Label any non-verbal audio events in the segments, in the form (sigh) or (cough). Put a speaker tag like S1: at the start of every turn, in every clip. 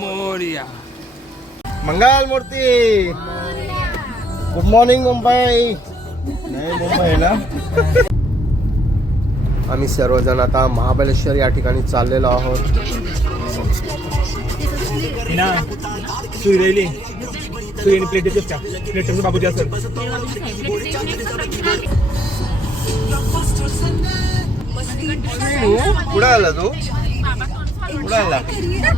S1: मोरिया।
S2: मंगल मूर्ती। Good morning Mumbai नाही मुंबई ना? आम्ही सर्वजण आता महाबळेश्वर या ठिकाणी चाललेलो आहोत.
S1: ना सुरी राहिली. सुरीने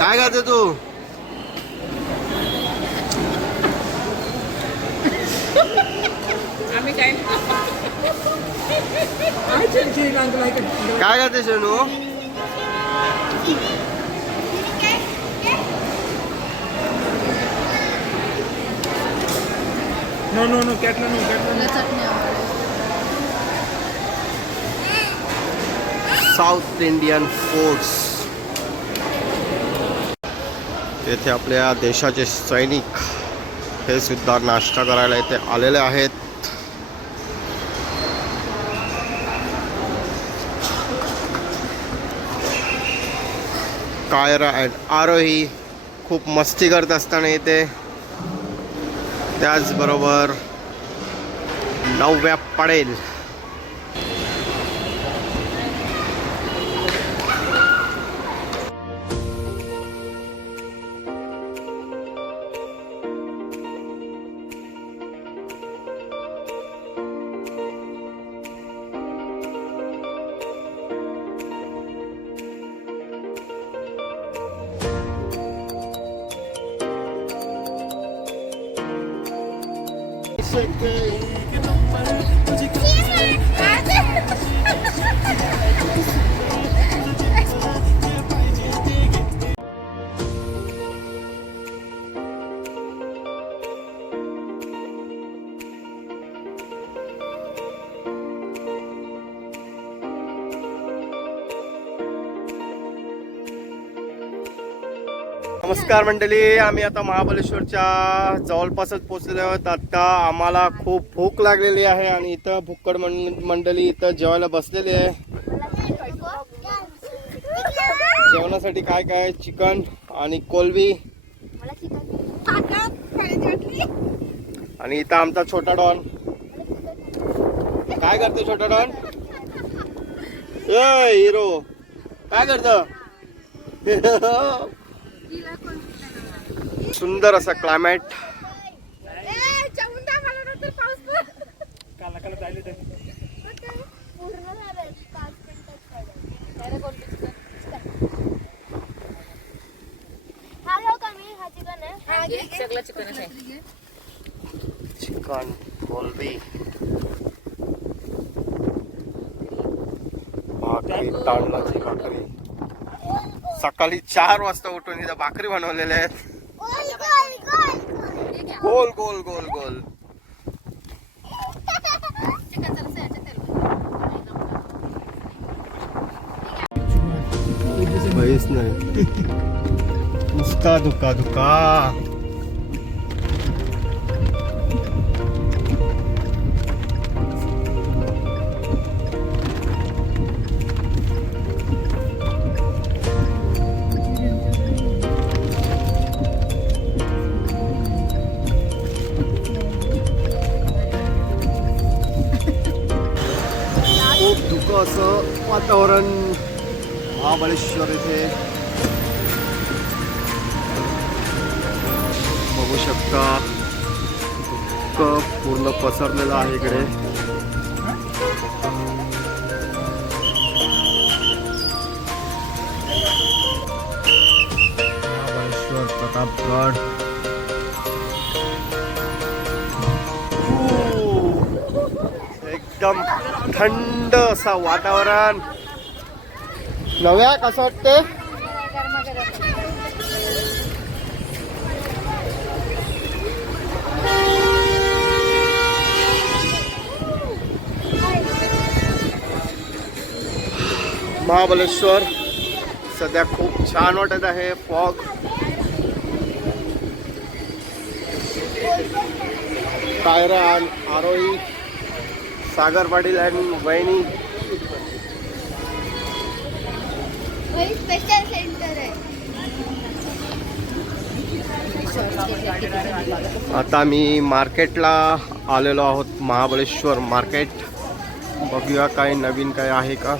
S1: प्लेट देतोस का प्लेट
S2: काय करते तू काय करते शेणू
S1: नो नो नो कॅटला नो कॅटला
S2: साऊथ इंडियन फूड्स येथे आपल्या देशाचे सैनिक हे सुद्धा नाश्ता करायला इथे आलेले आहेत. कायरा अँड आरोही खूप मस्ती करत असताना इथे. त्याचबरोबर नवव्या पडेल. नमस्कार मंडळी आम्ही आता महाबळेश्वरच्या जवळपासच पोचलेलो आहोत. आता आम्हाला खूप भूक लागलेली आहे आणि इथं भुक्कड मंड- मंडळी इथं जेवायला बसलेली आहे. जेवणासाठी काय काय? चिकन आणि कोलबी आणि इथं आमचा छोटा डॉन. काय करतो छोटा डॉन? ए हिरो. काय करतो? (laughs) सुंदर असा क्लायमेट चिकन कोलबी. भाकरी तांदळाची भाकरी. सकाळी चार वाजता उठून इथं भाकरी बनवलेल्या आहेत. गोल गोल गोल गोल काहीच नाही नुसता धुका धुका महाबळेश्वर इथे. बघू शकता धुकं पूर्ण पसरलेलं आहे इकडे. महाबळेश्वर प्रतापगड. एकदम थंड असं वातावरण. नव्या कसं वाटते महाबलेश्वर सध्या खूप छान वाटत आहे फॉग कायरा आरोही सागर पाटील आणि वैनी
S3: स्पेशल सेंटर आहे
S2: आता मी मार्केटला आलेलो आहोत महाबळेश्वर मार्केट. बघूया काय नवीन काय आहे का.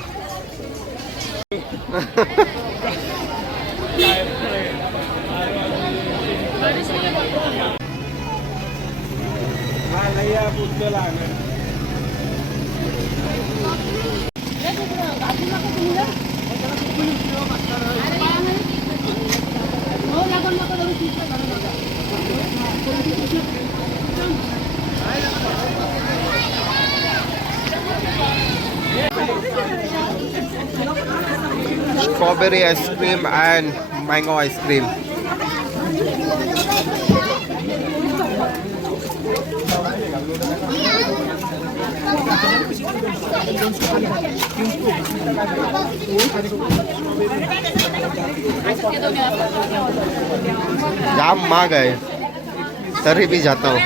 S2: Strawberry ice cream and mango ice cream जाम महाग आहे. तरी भी जाता. हूँ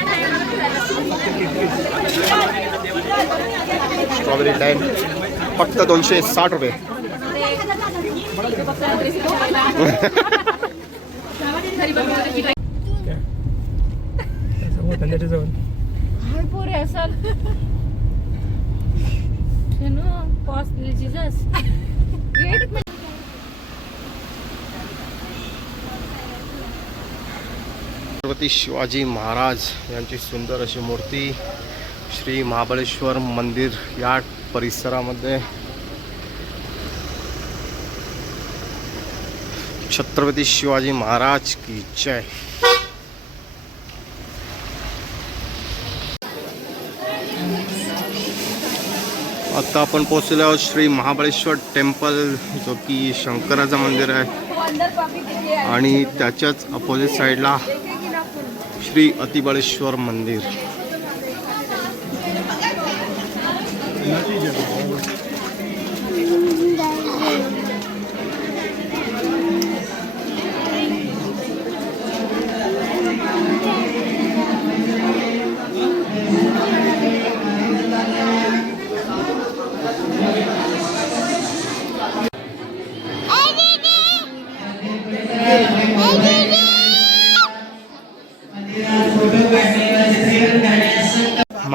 S2: स्ट्रॉबेरी टेन फक्त दोनशे साठ रुपये. (laughs)
S1: धंद्याच्या जवळ
S3: पोरे असाल कॉस्टली
S2: छत्रपती शिवाजी महाराज यांची सुंदर अशी मूर्ती श्री महाबळेश्वर मंदिर या परिसरामध्ये. छत्रपती शिवाजी महाराज की जय. आता आपण पोहोचलो आहोत श्री महाबळेश्वर टेम्पल जो की शंकराचं मंदिर आहे. आणि त्याच्याच अपोजिट साईडला श्री अतिबळेश्वर मंदिर.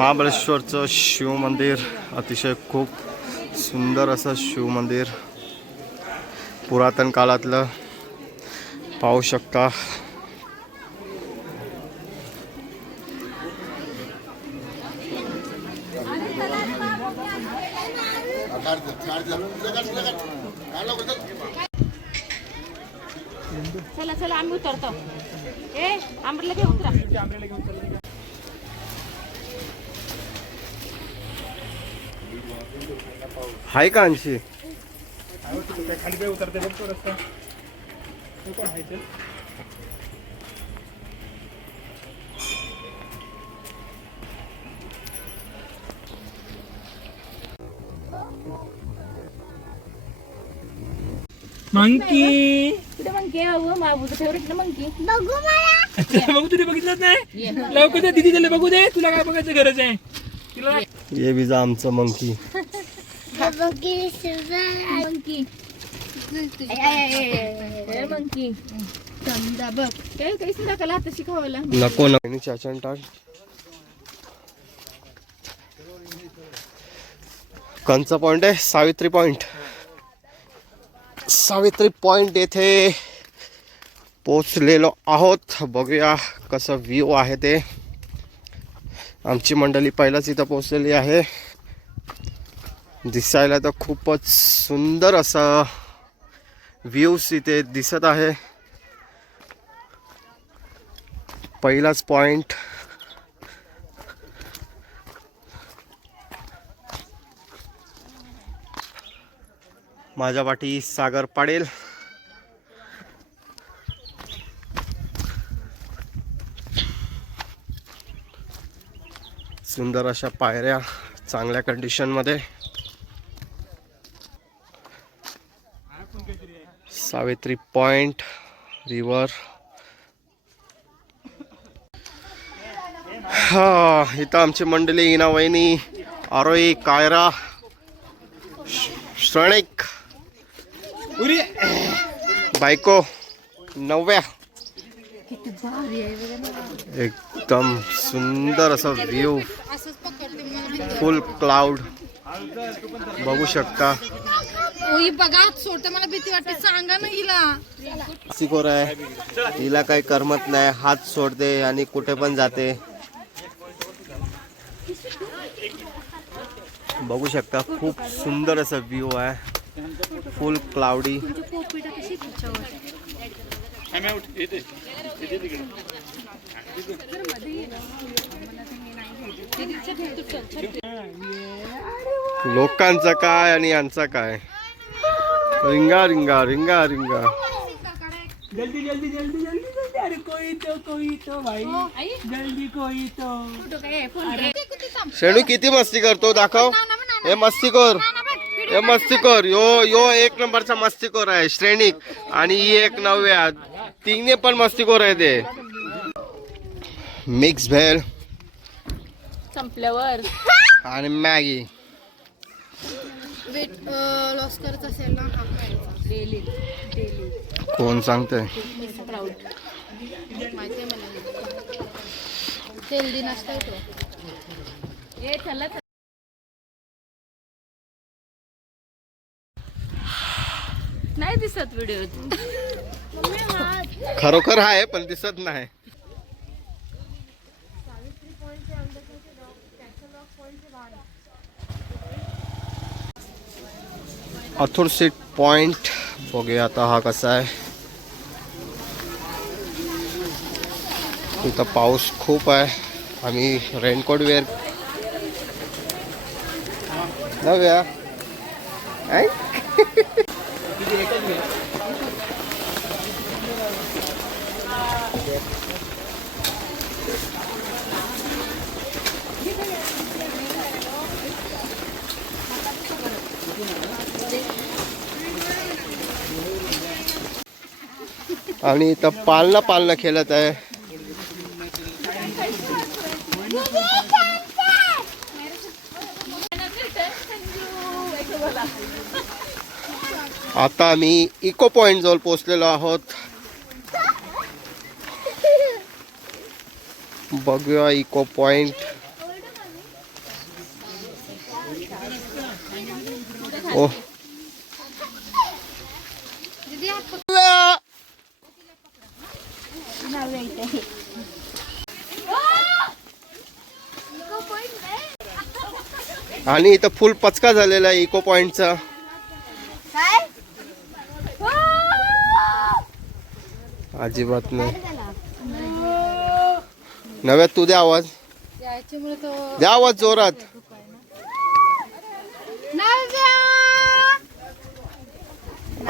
S2: महाबळेश्वरचं शिवमंदिर अतिशय खूप सुंदर असं शिवमंदिर पुरातन काळातलं पाहू शकता.
S3: चला चला आम्ही उतरतो ए आंबरला घे उतरा
S2: आहे का ऐंशी
S1: खाली काय उतरते बघ तो रस्ता तो कोण आहे ते? मंकी.
S3: कुठे मंकी फेवरेट ना मंकी
S1: बघू तुला बघितलंच नाही? लवकर त्या दिदी त्याला बघू दे. तुला काय बघायचं गरज आहे? तिला
S2: ये विजा आमचं मंकी.
S3: मंकी मंकी समजा बघ काय काहीच नाही टाकायला आता शिकवायला
S2: नको नको चाचण टाक कंचा पॉइंट आहे सावित्री पॉइंट सावित्री पॉइंट येथे. पोचलेलो आहोत. बघूया कसं व्ह्यू आहे ते. आमची मंडळी पहिलाच इथं पोचलेली आहे. दिसायला तर खूपच सुंदर असा व्ह्यूज इथे दिसत आहे. पहिलाच पॉइंट माझ्या पाठी सागर पाडेल. सुंदर अशा पायऱ्या चांगल्या कंडिशनमध्ये सावित्री पॉइंट रिवर. हा इथं आमची मंडळी हिना वहिनी आरोही कायरा श- श्रणिक बायको नव्या.
S3: किती भारी आहे बघा ना.
S2: एकदम सुंदर असा व्ह्यू फुल क्लाउड बघू शकता.
S4: बघा सोडते मला भीती वाटते. सांगा ना हिला.
S2: सिकोर आहे. हिला काही करमत नाही. हात सोडते आणि कुठे पण जाते. बघू शकता खूप सुंदर असा व्ह्यू आहे. फुल क्लाउडी लोकांचा काय आणि यांचा काय? रिंगा रिंगा रिंगा रिंगा.
S1: जल्दी जल्दी जल्दी जल्दी जल्दी. अरे कोई तो कोई तो भाई. जल्दी कोई तो.
S2: शेणू किती मस्ती करतो? दाखव. हे मस्ती कर. हे मस्ती कर. यो यो एक नंबरचा मस्तीखोर आहे श्रेणिक. आणि ही एक नवव्या. तिघने पण मस्तीखोर आहे ते. मिक्स भेल.
S3: संपल्यावर.
S2: आणि मॅगी.
S4: वेट लॉस करत असेल ना हा खायचा.
S3: Daily daily.
S2: कोण सांगते
S3: प्राऊड.
S4: माहिती आहे मला. हेल्दी नाश्ता येतो
S3: ए चला नाही दिसत व्हिडिओ
S2: खरोखर आहे पण दिसत नाही. अथुर सीट पॉइंट बघूया हा कसा आहे इथं पाऊस खूप आहे आम्ही रेनकोट वेअर नव्या आणि इथं पालना पालना खेळत आहे. आता आम्ही इको पॉइंट जवळ पोहोचलेलो आहोत. बघूया इको पॉइंट ओ
S4: दीदी आप
S2: आणि इथं फुल पचका झालेला आहे इको पॉइंटचा. अजिबात नाही. नव्या तू द्या आवाज. द्या आवाज जोरात.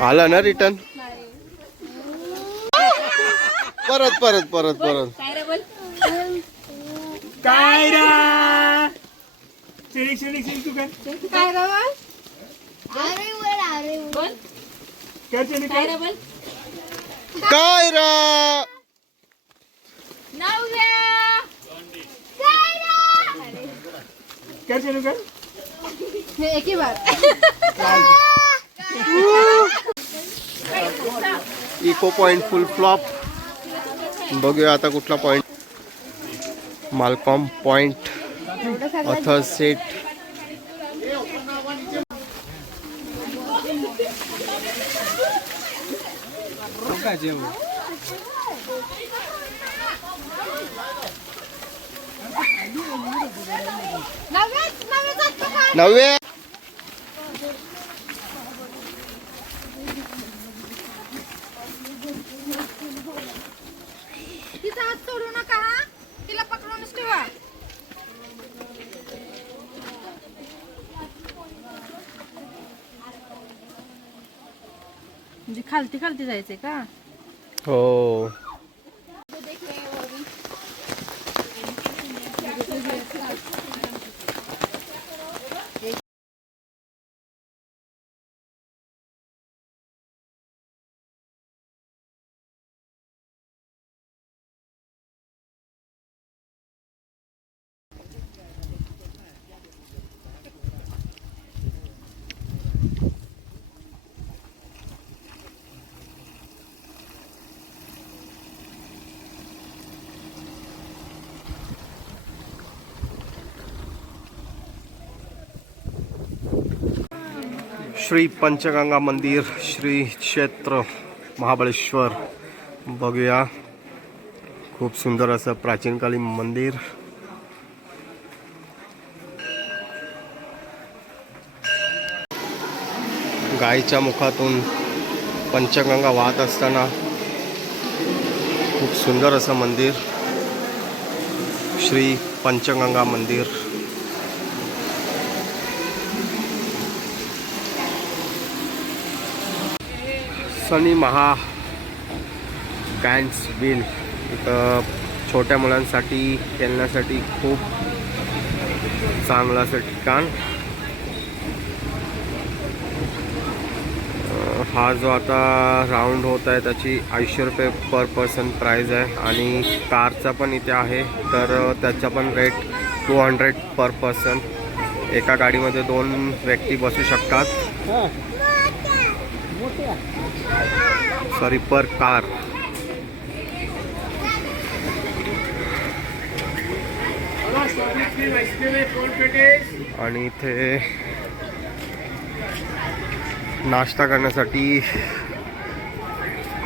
S2: आला ना रिटर्न परत परत परत परत.
S3: काय रे बोल?
S1: काय रा? शिरिक शिरिक शिरिक तू काय
S4: काय रवा
S3: बोल?
S1: काय शिरिक
S3: काय रे बोल?
S2: काय रा?
S1: काय शिरिक
S4: हे एक ही बार.
S2: Echo point full flop. बघूया आता कुठला point
S4: Malcolm point. Arthur seat.
S2: नव्हे
S4: हात सोडू नका हा? तिला पकडूनच ठेवा. म्हणजे खालती खालती जायचंय का?
S2: हो. श्री पंचगंगा मंदिर श्री क्षेत्र महाबळेश्वर. बघूया. खूप सुंदर असं प्राचीनकालीन मंदिर. गायीच्या मुखातून पंचगंगा वाहत असताना खूप सुंदर असं मंदिर. श्री पंचगंगा मंदिर. सनी महा गॅन्स बिल. इथं छोट्या मुलांसाठी खेळण्यासाठी खूप चांगलं असं ठिकाण. हा जो आता राऊंड होत आहे त्याची ऐंशी रुपये पर पर्सन प्राईज आहे. आणि कारचा पण इथे आहे तर त्याचा पण rate two hundred per person एका गाडीमध्ये दोन व्यक्ती बसू शकतात. Sorry per car. आणि इथे नाश्ता करण्यासाठी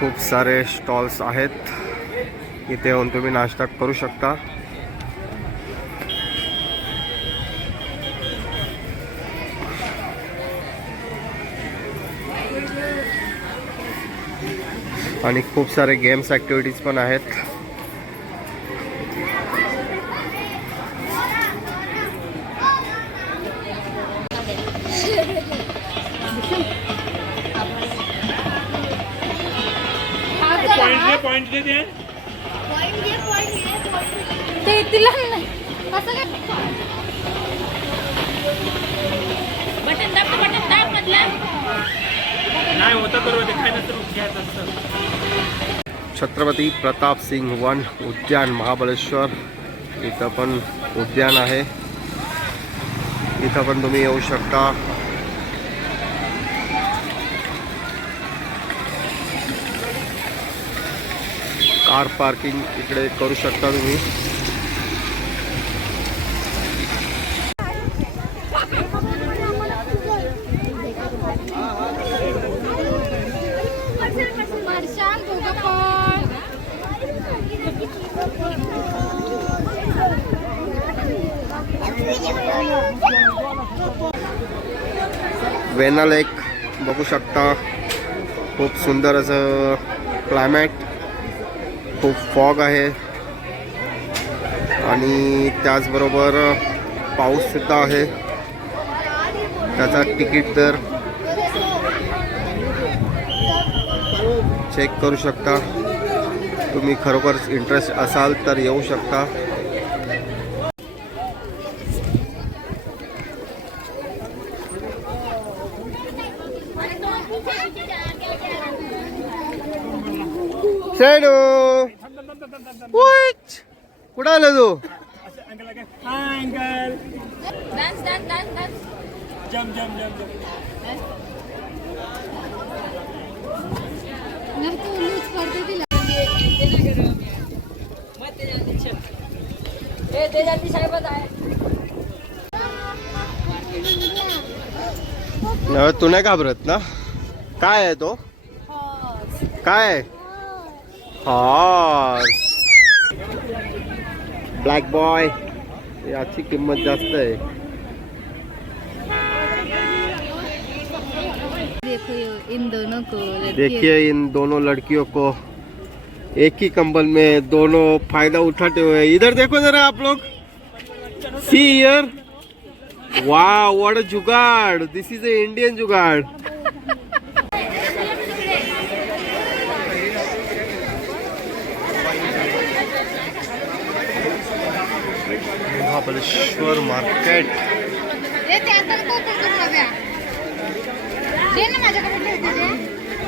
S2: खूप सारे स्टॉल्स आहेत. इथे येऊन तुम्ही नाश्ता करू शकता. आणि खूप सारे गेम्स ॲक्टिव्हिटीज पण आहेत.
S4: बटन दाब बटन दाब मधला.
S1: नाही होतं तर ते काय नसतं घ्यायचं असतं.
S2: छत्रपती प्रताप सिंग वन उद्यान महाबळेश्वर. इथं पण उद्यान आहे. इथं पण तुम्ही येऊ शकता. कार पार्किंग इकडे करू शकता तुम्ही. वेना लेक बघू शकता. खूप सुंदर असं क्लायमॅट खूप फॉग आहे. आणि त्याचबरोबर पाऊससुद्धा आहे. त्याचा तिकीट दर चेक करू शकता. तुम्ही खरोखरच इंटरेस्ट असाल तर येऊ शकता.
S1: जम जम जम
S4: नाही तू
S2: तू नाही घाबरत ना? काय आहे तो? काय आहे? हॉर्स ब्लॅक बॉय याची किंमत जास्त आहे
S3: देखो ये इन दोनों को
S2: देखिए इन दोनों लड़कियों को एक ही कंबल में दोनों फ़ायदा उठाते हुए। इधर देखो जरा आप लोग। सी ईयर वाह
S4: what a jugaad. This is a Indian jugaad. Mahabaleshwar market.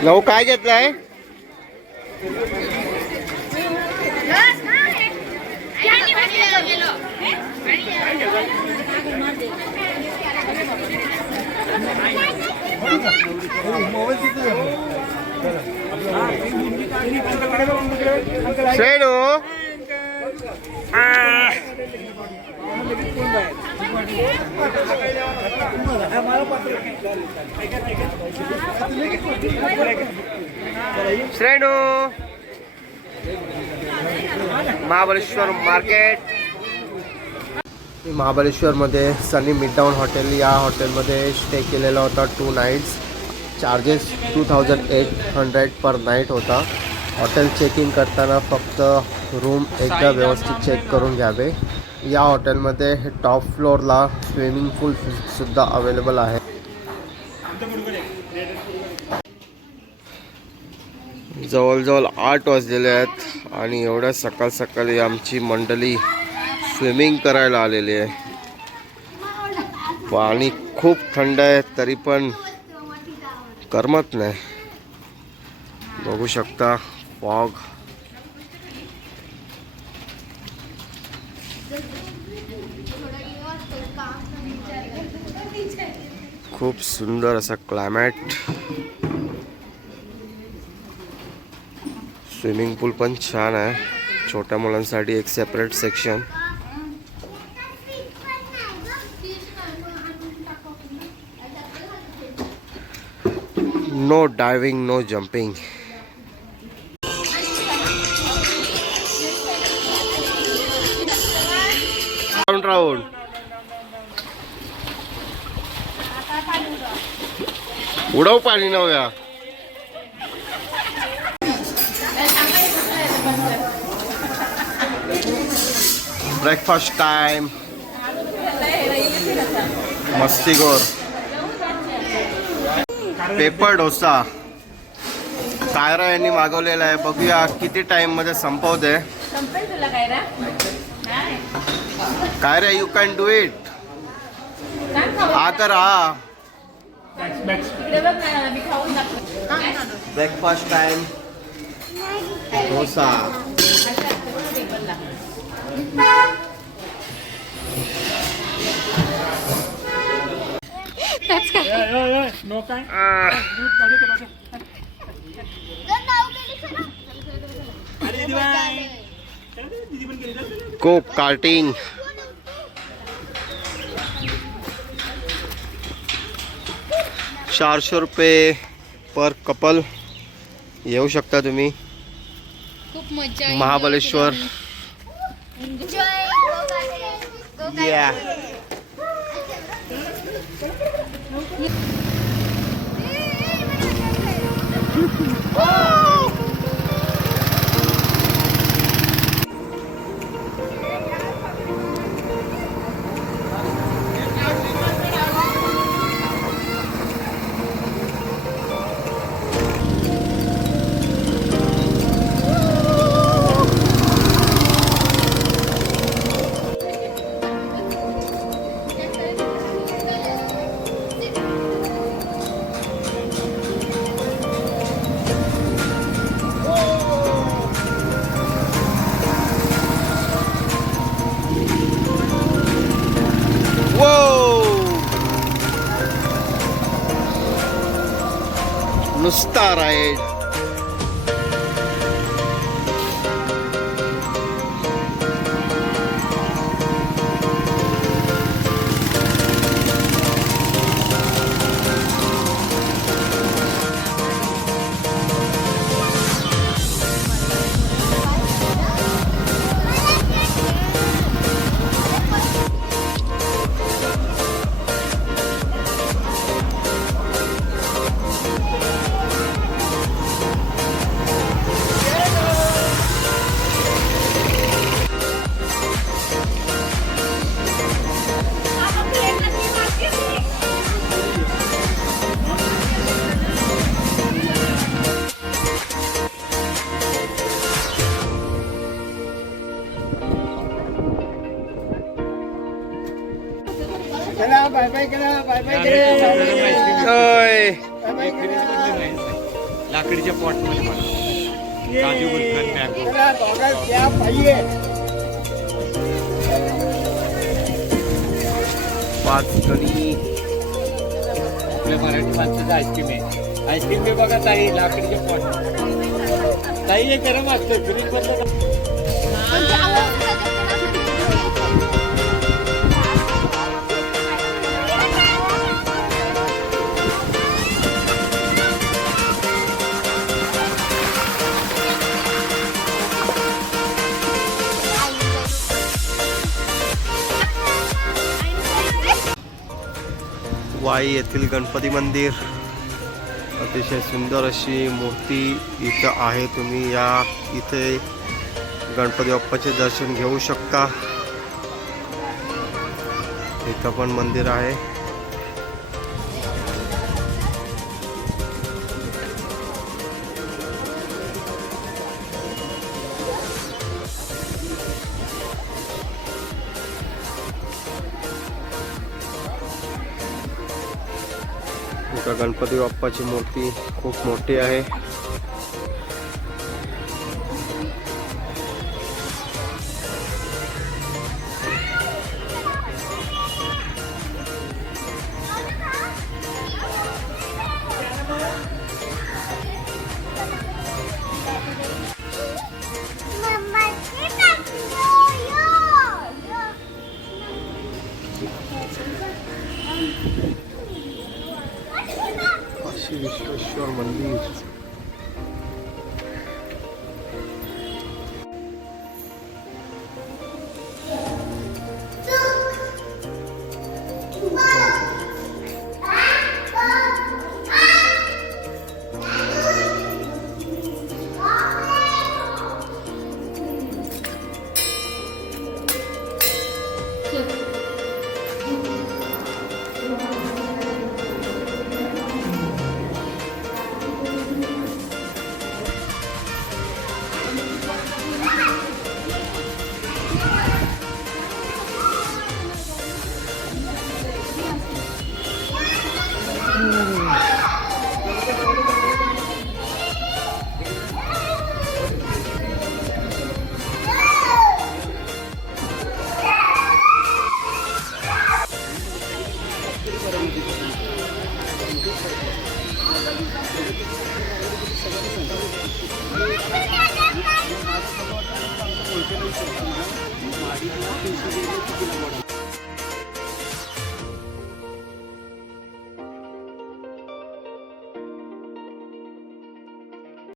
S2: नऊ काय घेतलाय? श्रेणू? श्रेणू. महाबळेश्वर मार्केट. महाबळेश्वरमध्ये सनी मिडटाऊन हॉटेल या हॉटेलमध्ये स्टे केलेला होता two nights charges two thousand eight hundred per night होता. हॉटेल चेक इन करताना फक्त रूम एकदा व्यवस्थित चेक करून घ्यावे. या हॉटेलमध्ये टॉप फ्लोअरला स्विमिंग पूल सुद्धा अवेलेबल आहे. जवळजवळ आठ वाजलेले आहेत आणि एवढ्या सकाळ सकाळी आमची मंडळी स्विमिंग करायला आलेली आहे. पाणी खूप थंड आहे तरी पण करमत नाही. बघू शकता फॉग खूप सुंदर असा क्लायमॅट. स्विमिंग पूल पण छान आहे. छोट्या मुलांसाठी एक separate section no diving no jumping round round उडव पाणी नव्या ब्रेकफास्ट टाइम मस्तीगोर पेपर डोसा. कायरा यांनी मागवलेला आहे. बघूया किती टाइममध्ये संपवते. Kaira you can do it हा तर हा breakfast time dosa go karting चारशे रुपये पर कपल. यू शकता तुम्ही.
S4: खूप मज़ा केलं.
S2: Yeah. (laughs) नुसता
S4: Wah,
S2: ini tilgan pati mandir. Atisnya indah, sih, murti इथं आहे. तुम्ही या इथे गणपती बाप्पाचे दर्शन घेऊ शकता. इथं पण मंदिर आहे. इथं गणपती बाप्पाची मूर्ती खूप मोठी आहे.